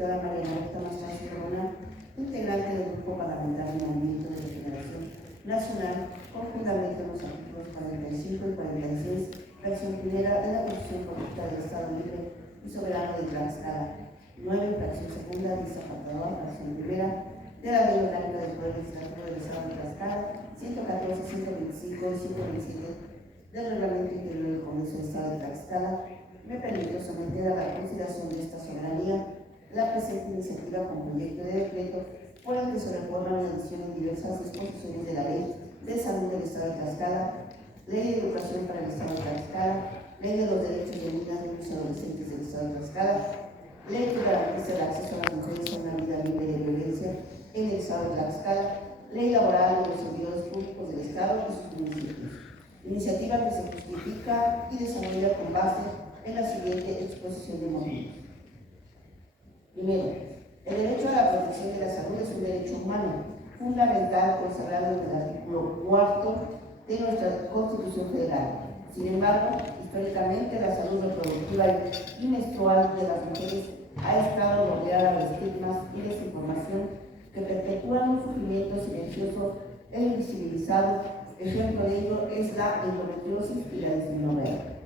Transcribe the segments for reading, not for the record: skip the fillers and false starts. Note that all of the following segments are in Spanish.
diputada Mariana Corona, integrante del Grupo Parlamentario de Movimiento de Regeneración Nacional, conjuntamente los artículos 45 y 46, fracción primera de la Constitución Política del Estado Libre y Soberano de Tlaxcala, 9, fracción segunda, lista apartador, fracción primera, de la Ley Orgánica del Poder Legislativo del Estado de Tlaxcala, 114, 125 y 127 del Reglamento Interior del Congreso del Estado de Tlaxcala, me permito someter a la consideración de esta soberanía la presente iniciativa con proyecto de decreto por el que se reforman y adicionan diversas disposiciones de la Ley de Salud del Estado de Tlaxcala, Ley de Educación para el Estado de Tlaxcala, Ley de los Derechos de Niñas, Niños y Adolescentes del Estado de Tlaxcala, Ley que garantiza el acceso a las mujeres a una vida libre de violencia en el Estado de Tlaxcala, Ley laboral de los servidores públicos del Estado y sus municipios. Iniciativa que se justifica y desarrolla con base en la siguiente exposición de motivos. Primero, el derecho a la protección de la salud es un derecho humano, fundamental consagrado en el artículo 4 de nuestra Constitución Federal. Sin embargo, históricamente la salud reproductiva y menstrual de las mujeres ha estado rodeada de estigmas y desinformación que perpetúan un sufrimiento silencioso e invisibilizado. Ejemplo de ello es la endometriosis y la dismenorrea.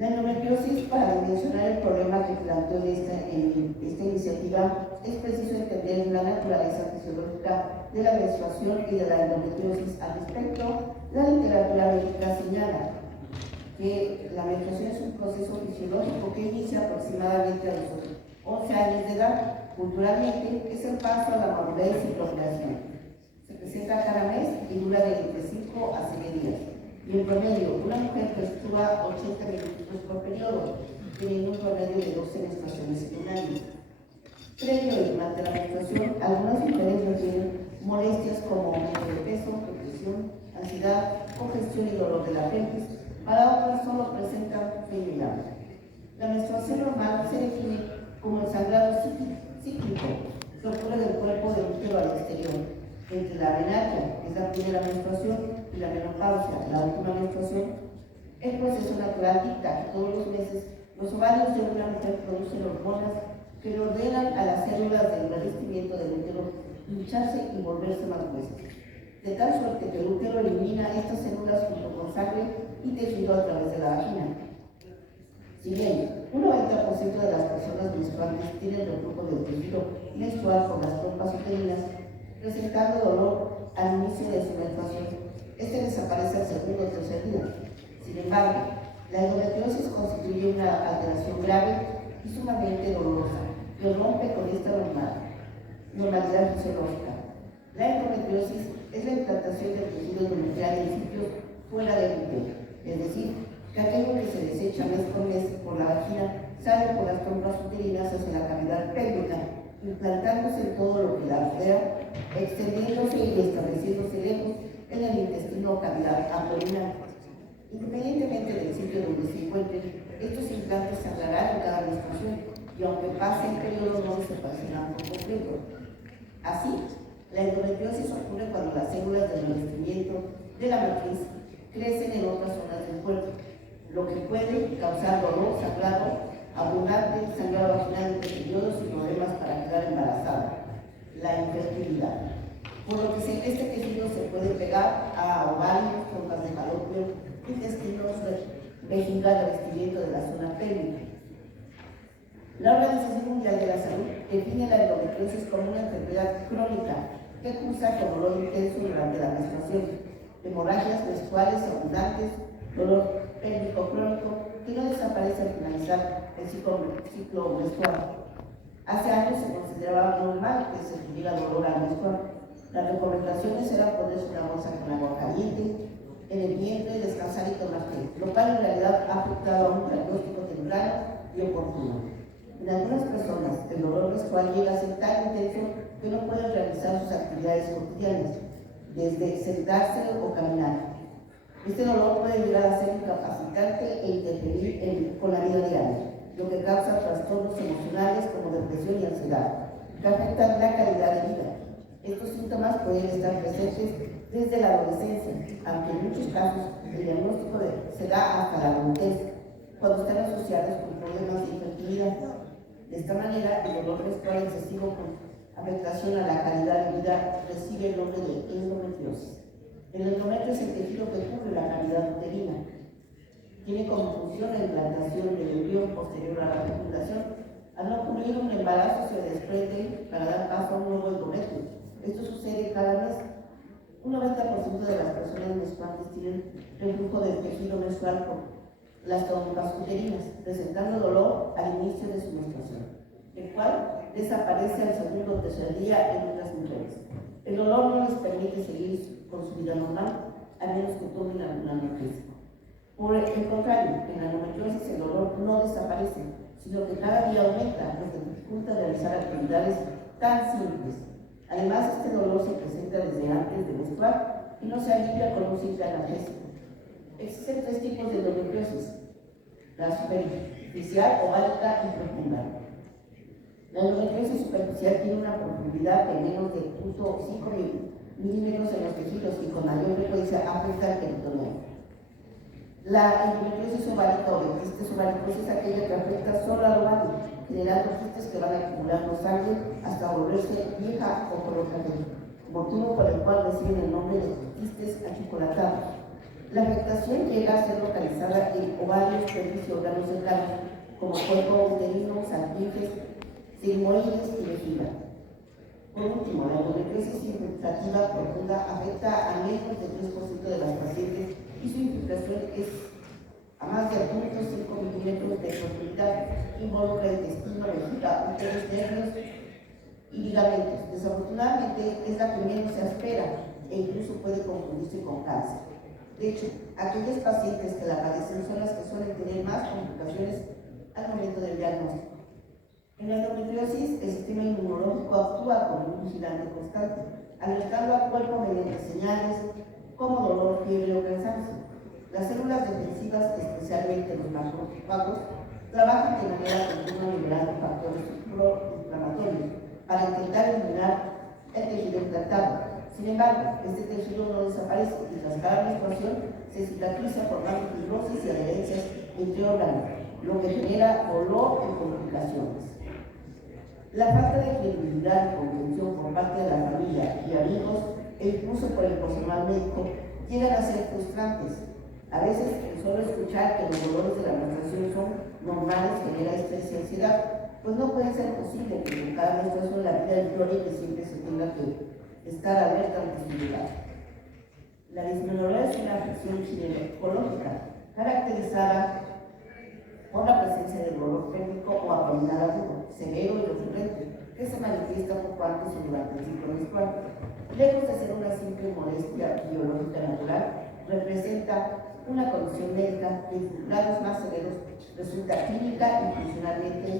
La endometriosis, para dimensionar el problema que planteó esta iniciativa, es preciso entender la naturaleza fisiológica de la menstruación y de la endometriosis. Al respecto, la literatura médica señala que la menstruación es un proceso fisiológico que inicia aproximadamente a los 11 años de edad. Culturalmente, es el paso a la madurez y procreación. Se presenta cada mes y dura de entre 5 a 7 días. Y en promedio, una mujer menstrua 80 minutos por periodo, teniendo un promedio de 12 menstruaciones en un año. Previo y durante la menstruación, algunas mujeres refieren molestias como aumento de peso, depresión, ansiedad, congestión y dolor de la pelvis. Para otras solo presentan frío y hambre. La menstruación normal se define como el sangrado cíclico que ocurre del cuerpo del útero al exterior. Entre la menarquia, que es la primera menstruación, y la menopausia, la última menstruación, el proceso natural dicta que todos los meses los ovarios de una mujer producen hormonas que le ordenan a las células del revestimiento del útero hincharse y volverse más gruesas, de tal suerte que el útero elimina estas células junto con sangre y tejido a través de la vagina. Si bien un 90% de las personas menstruantes tienen reflujo del tejido menstrual por las trompas uterinas, presentando dolor al inicio de su menstruación, este desaparece al segundo o tercer día. Sin embargo, la endometriosis constituye una alteración grave y sumamente dolorosa que rompe con esta normalidad fisiológica. La endometriosis es la implantación del tejido endometrial en sitios fuera del útero, es decir, que aquello que se desecha mes por mes por la vagina sale por las trompas uterinas hacia la cavidad pélvica, implantándose en todo lo que la rodea, extendiéndose y estableciéndose lejos en el intestino o cavidad abdominal. Independientemente del sitio donde se encuentren, estos implantes se aclararán en cada menstruación y aunque pase el periodo no desaparecerán por completo. Así, la endometriosis ocurre cuando las células del revestimiento de la matriz crecen en otras zonas del cuerpo, lo que puede causar dolor, sangrado abundante, sangrado vaginal entre periodos y problemas para quedar embarazada, la infertilidad. Por lo que este tejido se puede pegar a ovarios, trompas de falopio, intestinos, vejiga, revestimiento de la zona pélvica. La Organización Mundial de la Salud define la endometriosis como una enfermedad crónica que cursa con dolor intenso durante la menstruación, hemorragias menstruales abundantes, dolor pélvico crónico que no desaparece al finalizar el ciclo menstrual. Hace años se consideraba normal que se tuviera dolor al menstruar. Las recomendaciones eran ponerse una bolsa con agua caliente en el vientre, descansar y tomar té, lo cual en realidad ha afectado a un diagnóstico temprano y oportuno. En algunas personas, el dolor menstrual llega a ser tan intenso que no pueden realizar sus actividades cotidianas, desde sentarse o caminar. Este dolor puede llegar a ser incapacitante e interferir con la vida diaria, lo que causa trastornos emocionales como depresión y ansiedad, que afectan la calidad de vida. Estos síntomas pueden estar presentes desde la adolescencia, aunque en muchos casos el diagnóstico se da hasta la adultez, cuando están asociados con problemas de infertilidad. De esta manera, el dolor menstrual excesivo con afectación a la calidad de vida recibe el nombre de endometriosis. El endometrio es el tejido que cubre la cavidad uterina. Tiene como función la implantación del embrión posterior a la fecundación. Al no ocurrir un embarazo, se desprende para dar paso a un nuevo endometrio. Esto sucede cada mes. Un 90% de las personas menstruantes tienen reflujo del tejido menstrual por las trompas uterinas, presentando dolor al inicio de su menstruación, el cual desaparece al segundo o tercer día en otras mujeres. El dolor no les permite seguir con su vida normal, a menos que tomen alguna analgésico. Por el contrario, en la endometriosis el dolor no desaparece, sino que cada día aumenta, lo que dificulta realizar actividades tan simples. Además, este dolor se presenta desde antes de menstruar y no se alivia con un simple analgésico. Existen 3 tipos de endometriosis: la superficial, ovárica y profunda. La endometriosis superficial tiene una profundidad de menos de 0.5 milímetros en los tejidos y con mayor frecuencia afecta al peritoneum. La endometriosis ovárica o de quistes ováricos es aquella que afecta solo al ovario, generando quistes que van acumulando sangre hasta volverse vieja o color café, motivo por el cual reciben el nombre de quistes achocolatados. La afectación llega a ser localizada en ovarios, pelvis y órganos cercanos, como cuerpo uterino, salpinges, sigmoides y vejiga. Por último, la endometriosis infiltrativa profunda afecta a menos del 3% de las pacientes y su infiltración es a más de 0.5 milímetros de profundidad. Involucra intestino, vejiga, úteros, nervios y ligamentos. Desafortunadamente, es la que menos se espera e incluso puede confundirse con cáncer. De hecho, aquellas pacientes que la padecen son las que suelen tener más complicaciones al momento del diagnóstico. En la endometriosis, el sistema inmunológico actúa como un vigilante constante, alertando al cuerpo mediante señales como dolor, fiebre o cansancio. Las células defensivas, especialmente los macrófagos, trabajan de manera continua liberando factores proinflamatorios para intentar eliminar el tejido implantado. Sin embargo, este tejido no desaparece y tras cada menstruación se cicatriza formando fibrosis y adherencias entre órganos, lo que genera dolor y complicaciones. La falta de credibilidad y comprensión por parte de la familia y amigos e incluso por el personal médico llegan a ser frustrantes. A veces el solo escuchar que los dolores de la menstruación son normales genera estrés y ansiedad, pues no puede ser posible que en cada menstruación la vida implore y que siempre se tenga que estar alerta ante su llegada. La dismenorrea es una afección ginecológica caracterizada por la presencia de dolor pélvico o abdominal agudo, severo y recurrente, que se manifiesta poco antes o durante el ciclo menstrual. Lejos de ser una simple molestia biológica natural, representa una condición médica que en grados más severos resulta clínica y funcionalmente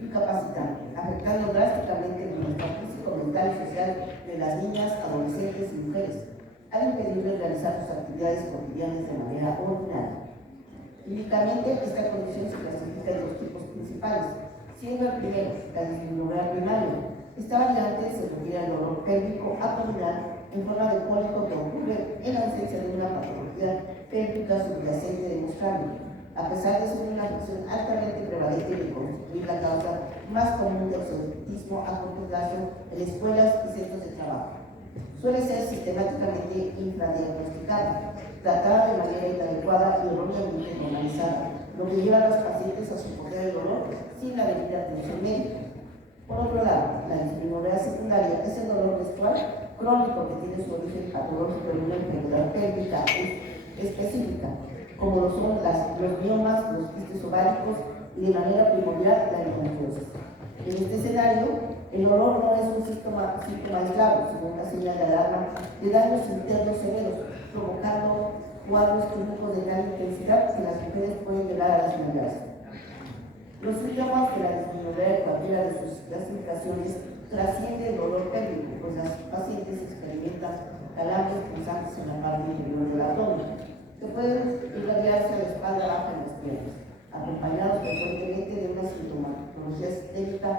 incapacitante, afectando drásticamente el bienestar físico, mental y social de las niñas, adolescentes y mujeres, al impedirles realizar sus actividades cotidianas de manera ordinaria. Clínicamente, esta condición se clasifica en 2 tipos principales, siendo el primero, la dismenorrea primaria. Esta variante se refiere al dolor pélvico abdominal en forma de cólico que ocurre en ausencia de una patología pélvica subyacente demostrable, a pesar de ser una afección altamente prevalente y de constituir la causa más común de absentismo a corto plazo en escuelas y centros de trabajo. Suele ser sistemáticamente infradiagnosticada, tratada de manera inadecuada y erróneamente normalizada, lo que lleva a los pacientes a soportar el dolor sin la debida atención médica. Por otro lado, la dismenorrea secundaria es el dolor menstrual crónico que tiene su origen patológico en una enfermedad pélvica específica, como lo son los miomas, los quistes ováricos y de manera primordial la endometriosis. En este escenario, el dolor no es un síntoma aislado, sino una señal de alarma de daños internos severos, provocando cuadros clínicos de gran intensidad que las mujeres pueden llegar a desmayarse. Los síntomas de la dismenorrea en cualquiera de sus clasificaciones trasciende el dolor pélvico, pues las pacientes experimentan calambres punzantes en la parte inferior del abdomen, que pueden irradiarse a la espalda baja en las piernas, acompañados frecuentemente de una sintomatología sistémica,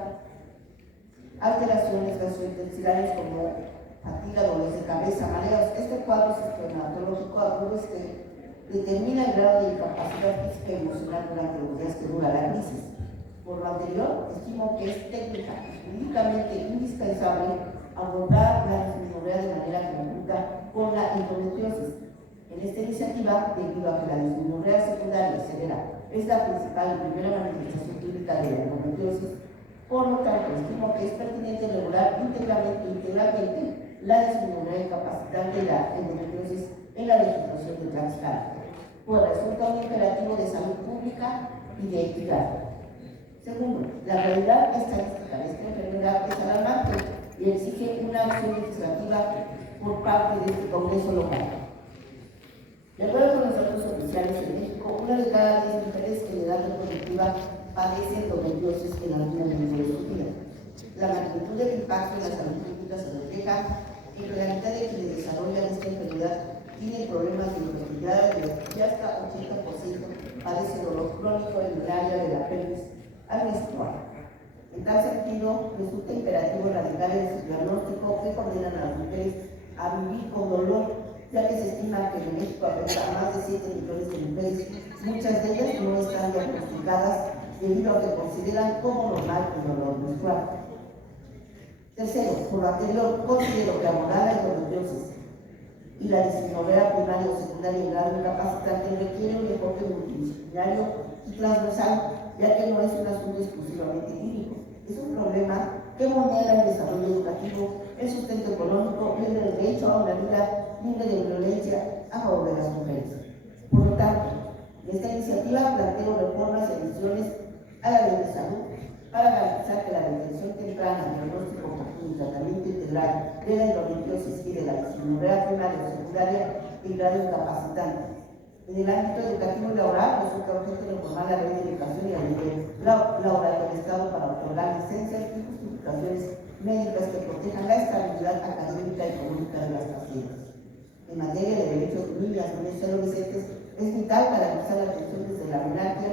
alteraciones gastrointestinales como fatiga, dolores de cabeza, mareos. Este cuadro sistematológico agudo determina el grado de incapacidad física y emocional durante los días que dura la crisis. Por lo anterior, estimo que es técnica y jurídicamente indispensable abordar la dismenorrea de manera conjunta con la endometriosis. En esta iniciativa, debido a que la dismenorrea secundaria severa es la principal y primera manifestación clínica de la endometriosis, por lo tanto, estimo que es pertinente regular integralmente la dismenorrea incapacitante de la endometriosis en la legislación de Tlaxcala, pues resulta un imperativo de salud pública y de equidad. Segundo, la realidad estadística de esta enfermedad es alarmante y exige una acción legislativa por parte de este Congreso local. De acuerdo con los datos oficiales en México, una de cada 10 mujeres en edad reproductiva padece endometriosis en algún momento de su vida. La magnitud del impacto en la salud pública se refleja en que la mitad de quienes desarrollan esta enfermedad tienen problemas de infertilidad y hasta 80% padece dolor crónico en el área de la pelvis al menstruar. En tal sentido, resulta imperativo erradicar el diagnóstico que condenan a las mujeres a vivir con dolor, ya que se estima que en México afecta a más de 7 millones de mujeres. Muchas de ellas no están diagnosticadas debido a que consideran como normal el dolor menstrual. Tercero, por lo anterior, considero que abordar la endometriosis y la dismenorrea primaria o secundaria en grado incapacitante requiere un enfoque multidisciplinario y transversal, ya que no es un asunto exclusivamente clínico. Es un problema que vulnera el desarrollo educativo, el sustento económico y el derecho a una vida libre de violencia a favor de las mujeres. Por lo tanto, en esta iniciativa planteo reformas y adiciones a la ley de salud para garantizar que la detección temprana, diagnóstico oportuno y tratamiento integral de la endometriosis y de la dismenorrea primaria o secundaria en grado incapacitante. En el ámbito educativo y laboral, resulta urgente reformar la ley de educación y la ley laboral del Estado para otorgar licencias y justificaciones médicas que protejan la estabilidad académica y económica de las pacientes. En materia de derechos de niñas, niños y adolescentes, es vital garantizar la atención desde la menarquia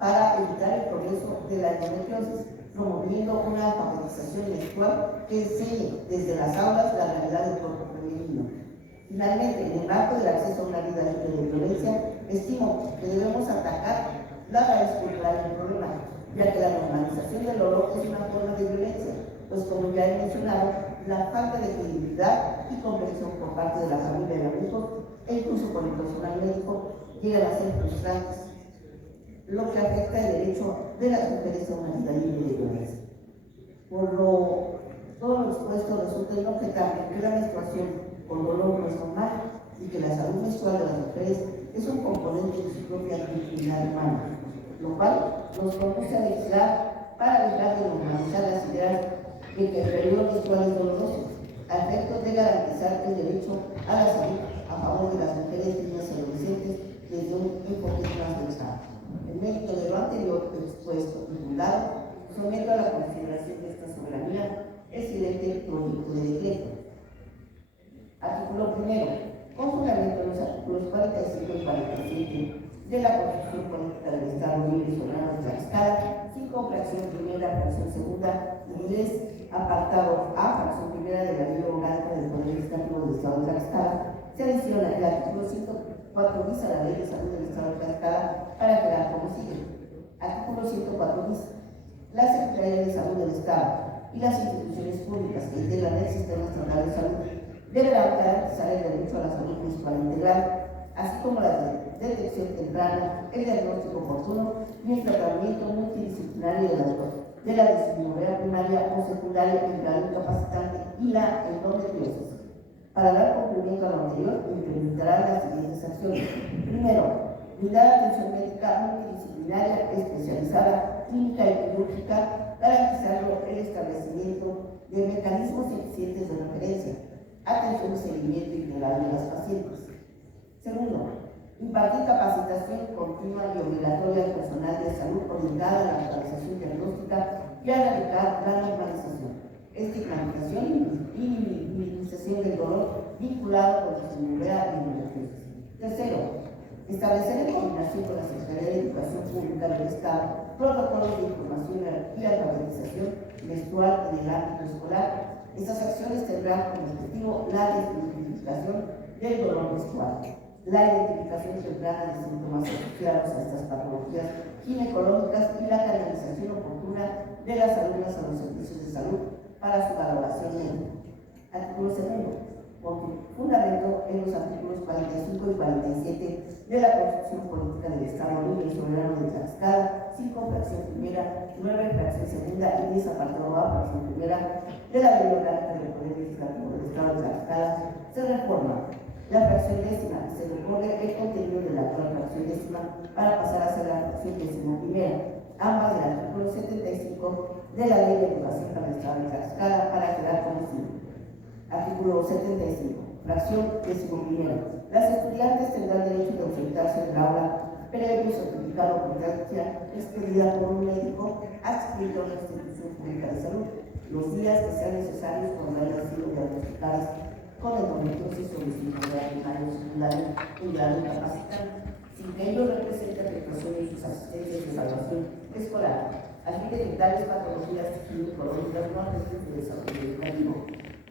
para evitar el progreso de la endometriosis, promoviendo una alfabetización menstrual que enseñe desde las aulas la realidad del cuerpo femenino. Finalmente, en el marco del acceso a una vida libre de violencia, estimo que debemos atacar la raíz cultural del problema, ya que la normalización del dolor es una forma de violencia, pues como ya he mencionado, la falta de credibilidad y comprensión por parte de la familia y amigos, e incluso por el personal médico, llegan a ser frustrantes, lo que afecta el derecho de las mujeres a una vida libre de violencia. Todo lo expuesto resulta inobjetable que la menstruación con dolor no es normal y que la salud menstrual de las mujeres es un componente de su propia dignidad humana, lo cual nos conduce a legislar para dejar de normalizar las ideas de que el periodo menstrual es doloroso, a efectos de garantizar el derecho a la salud a favor de las mujeres, niñas y adolescentes desde un enfoque transversal. En mérito de lo anterior expuesto y fundado, someto a la consideración de esta soberanía el siguiente proyecto de decreto. Artículo primero. Con fundamento en los artículos 45 y 47 de la Constitución Política del Estado Libre y Soberano de Tlaxcala, 5, fracción primera, fracción segunda, inglés, apartado A, fracción primera de la Ley Orgánica del Poder Legislativo del Estado de Tlaxcala, se adiciona el artículo 104 bis a la Ley de Salud del Estado de Tlaxcala para quedar como sigue. Artículo 104 bis. La Secretaría de Salud del Estado y las instituciones públicas que integran el Sistema Estatal de Salud deberán garantizar el derecho a la salud menstrual integral, así como la detección temprana, el diagnóstico oportuno y el tratamiento multidisciplinario de la dismenorrea primaria o secundaria en grado incapacitante y la endometriosis. Para dar cumplimiento a lo anterior, implementará las siguientes acciones. Primero, brindar atención médica multidisciplinaria especializada, clínica y quirúrgica, garantizando el establecimiento de mecanismos eficientes de referencia, atención y seguimiento integral de las pacientes. Segundo, impartir capacitación continua y obligatoria al personal de salud orientada a la actualización diagnóstica y a erradicar la normalización, estigmatización y minimización del dolor vinculado con la dismenorrea y endometriosis. Tercero, establecer en coordinación con la Secretaría de Educación Pública del Estado protocolos de información y alfabetización menstrual en el ámbito escolar. Estas acciones tendrán como objetivo la desmitificación del dolor menstrual. la identificación temprana de síntomas asociados a estas patologías ginecológicas y la canalización oportuna de las alumnas a los servicios de salud para su valoración médica. Artículo segundo. Con fundamento en los artículos 45 y 47 de la Constitución Política del Estado Libre y Soberano de Tlaxcala, 5 fracción primera, 9 fracción segunda y 10 apartado A fracción primera de la Ley Orgánica del Poder Legislativo del Estado de Tlaxcala, se reforma la fracción décima, se recoge el contenido de la actual fracción décima para pasar a ser la fracción décimo primera, ambas del artículo 75 de la Ley de Educación para el Estado de Tlaxcala para quedar como sigue. Artículo 75. Fracción 11. Las estudiantes tendrán derecho de ausentarse del aula previo certificado de competencia expedida por un médico adscrito a una institución pública de salud los días que sean necesarios cuando hayan sido diagnosticadas con endometriosis o disfuncionalidad primaria o secundaria en grado incapacitante, sin que ello represente afectación en sus asistencias de evaluación escolar, a fin de que tales patologías ginecológicas no afecten su desarrollo educativo.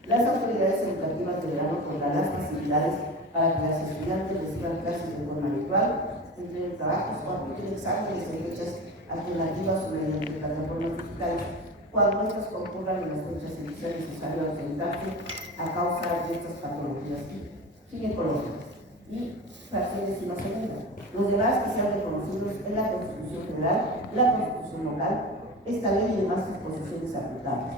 Las autoridades educativas deberán otorgar las facilidades para que las estudiantes reciban clases de forma virtual, entreguen trabajos o apliquen exámenes en fechas alternativas o mediante plataformas digitales, cuando estas concurran en las fechas en que sea necesario ausentarse a causa de estas patologías ginecológicas. Y fracción décima segunda. Los demás que sean reconocidos en la Constitución Federal, la Constitución local, esta ley y demás disposiciones aplicables.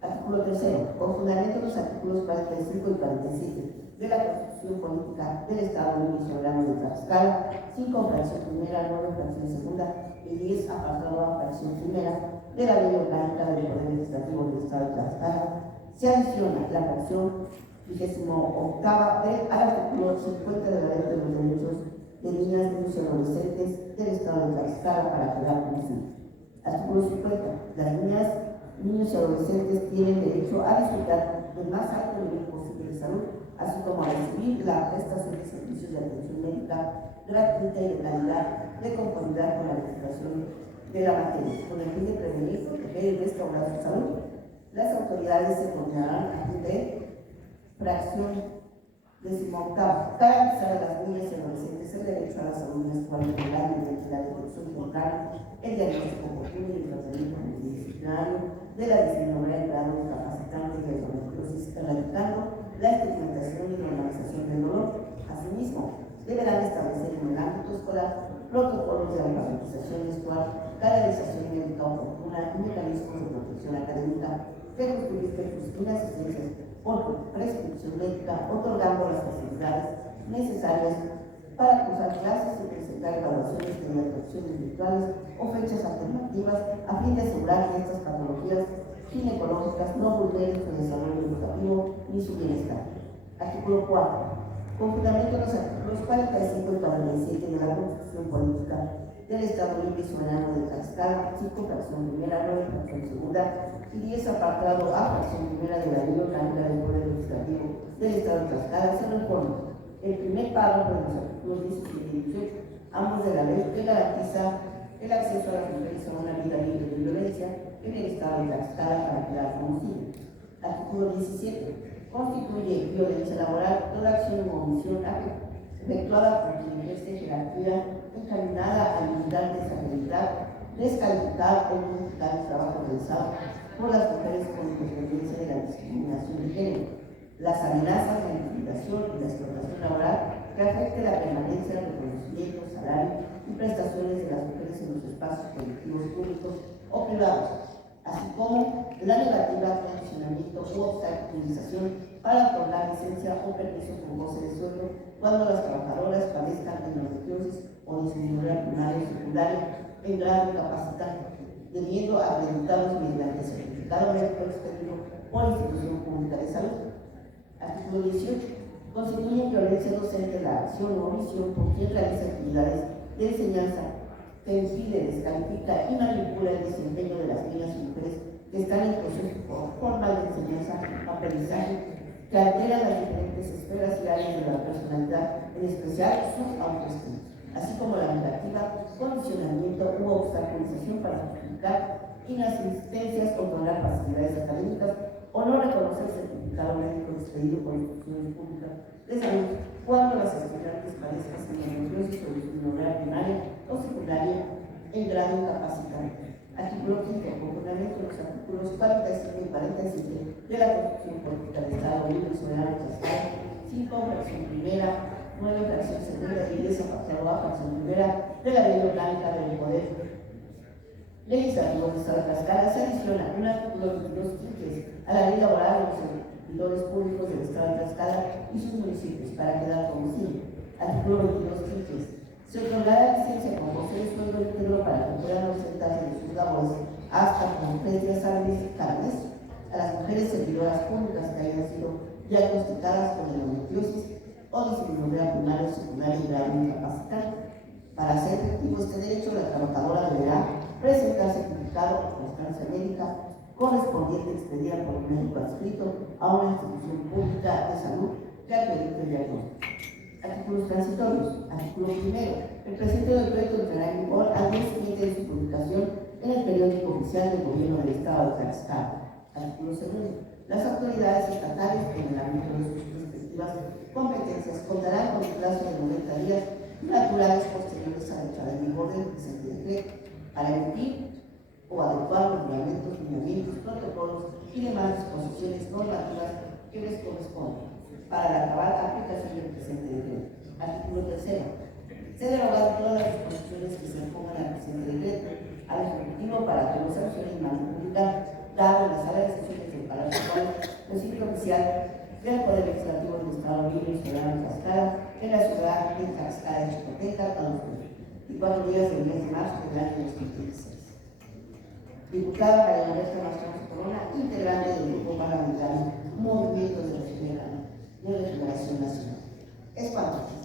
Artículo 3. Con fundamento en los artículos 45 y 47 de la Constitución Política del Estado Libre y Soberano de Tlaxcala, 5 fracción primera, 9 fracción segunda y 10 apartado A fracción primera de la Ley Orgánica del Poder Legislativo del Estado de Tlaxcala, se adiciona la fracción 28 al artículo 50 de la Ley de los Derechos de Niñas, Niños y Adolescentes del Estado de Tlaxcala para quedar como sigue. Artículo 50. Las niñas, niños y adolescentes tienen derecho a disfrutar del más alto nivel posible de salud, así como a recibir la prestación de servicios de atención médica gratuita y de calidad, de conformidad con la legislación de la materia, con el fin de prevenir, proteger y restaurar su salud. Las autoridades se coordinarán a fin de fracción 18. Garantizar a las niñas y adolescentes el derecho a la salud menstrual integral mediante la detección temprana, el diagnóstico oportuno y el tratamiento multidisciplinario de la disminución del grado incapacitante de endometriosis, erradicando la estigmatización y normalización del dolor. Asimismo, deberán establecer en el ámbito escolar protocolos de alfabetización menstrual, canalización médica oportuna y mecanismos de protección académica que justifiquen sus inasistencias por prescripción médica, otorgando las facilidades necesarias para cursar clases y presentar evaluaciones mediante opciones virtuales o fechas alternativas a fin de asegurar que estas patologías ginecológicas no vulneren su desarrollo educativo ni su bienestar. Artículo 4. Con fundamento en los artículos 45 y 47 de la Constitución Política del Estado Libre y Soberano de Tlaxcala, 5 fracción primera, 9 fracción segunda y 10 apartado A fracción primera de la Ley Orgánica del Poder Legislativo del Estado de Tlaxcala, se reforma el primer párrafo de los artículos 17 y 18, ambos de la ley, que garantiza el acceso a las mujeres a una vida libre de violencia en el Estado de Tlaxcala para quedar como sigue. Artículo 17. Constituye violencia laboral toda acción o omisión efectuada por quien ejerce jerarquía encaminada a limitar, desacreditar, descalificar o modificar el trabajo realizado por las mujeres con independencia de la discriminación de género, las amenazas, la intimidación y la explotación laboral que afecte la permanencia, el reconocimiento, salario y prestaciones de las mujeres en los espacios colectivos públicos o privados, así como la negativa, condicionamiento u obstaculización para otorgar licencia o permiso con goce de sueldo cuando las trabajadoras padezcan endometriosis o disminución primaria o secundaria en grado incapacitante, debiendo acreditados mediante certificado médico expedido por institución pública de salud. Artículo 18. Constituye violencia docente la acción o omisión por quien realiza actividades de enseñanza que impide, descalifica y manipula el desempeño de las niñas y mujeres que están en proceso formal de enseñanza, aprendizaje, que alteran las diferentes esferas y áreas de la personalidad, en especial su autoestima, así como la negativa, condicionamiento u obstaculización para justificar inasistencias, controlar facilidades académicas o no reconocer certificado médico expedido por instituciones públicas de salud cuando las estudiantes padezcan endometriosis o disminución primaria o secundaria en grado incapacitante. Artículo 5. Con fundamento en los artículos 45 y 47 de la Constitución Política del Estado Libre y Soberano de Tlaxcala, 5. Fracción primera, 9. Fracción segunda y 10. Apartado A, fracción primera de la Ley Orgánica del Poder Legislativo del Estado de Tlaxcala, se adiciona un artículo 22 quinques a la Ley Laboral de los servidores públicos del Estado de Tlaxcala y sus municipios para quedar como sigue. Artículo 22 quinques. Se otorgará licencia con goce de sueldo íntegro para que puedan ausentarse de sus labores hasta con 3 días hábiles cada mes a las mujeres servidoras públicas que hayan sido diagnosticadas con endometriosis o disminución primaria o secundaria y grado incapacitante. Para hacer efectivo este derecho, la trabajadora deberá presentar certificado o constancia médica correspondiente expedida por un médico adscrito a una institución pública de salud que acredite el diagnóstico. Artículos transitorios. Artículo primero. El presente decreto entrará en vigor al día siguiente de su publicación en el periódico oficial del Gobierno del Estado de Tlaxcala. Artículo segundo. Las autoridades estatales, en el ámbito de sus respectivas competencias, contarán con un plazo de 90 días naturales posteriores a la entrada en vigor del presente decreto para emitir o adecuar los reglamentos, lineamientos, protocolos y demás disposiciones normativas que les corresponden para la cabal aplicación del presente decreto. Artículo tercero. Se derogan todas las disposiciones que se impongan al presente decreto al Ejecutivo para que no sancione en mano pública, dado en la sala de sesiones del Palacio del sitio oficial del Poder Legislativo del Estado Libre y Soberano de Tlaxcala, en la ciudad de Tlaxcala de Chicoteca, a los 24 días del mes de marzo del año 2016. Diputada María Alberta Mastronza Corona, integrante del Grupo Parlamentario Movimiento de Regeneración Nacional. Es cuanto.